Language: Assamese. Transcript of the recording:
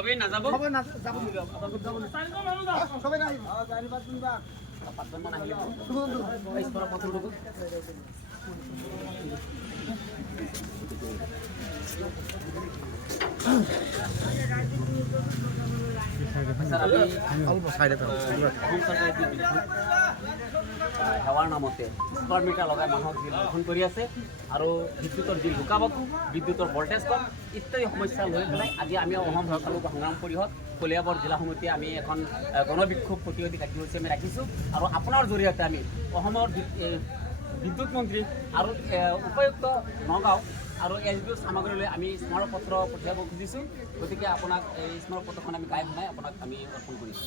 সবেই নাযাব পাঁচজনমান আহিলে স্কুলৰ প্ৰথম ৰ'ব সেৱাৰ নামতে স্কোৱাৰ মিটাৰ লগাই মানুহক বিল গ্ৰহণ কৰি আছে আৰু বিদ্যুতৰ বিল লুকাবতো বিদ্যুতৰ ভল্টেজ কম ইত্যাদি সমস্যা লৈ পেলাই আজি আমি অসম লোক সংগ্ৰাম পৰিষদ কলিয়াবৰ জিলা সমিতিয়ে আমি এখন গণবিক্ষোভ প্ৰতিৰোধী কাৰ্যসূচী আমি ৰাখিছোঁ আৰু আপোনাৰ জৰিয়তে আমি অসমৰ বিদ্যুৎ মন্ত্ৰী আৰু উপায়ুক্ত নগাঁও আৰু SDO সামগ্ৰীলৈ আমি স্মাৰক পত্ৰ পঠিয়াব খুজিছোঁ গতিকে আপোনাক এই স্মাৰক পত্ৰখন আমি গাই শুনাই আপোনাক আমি অৰ্পণ কৰিছোঁ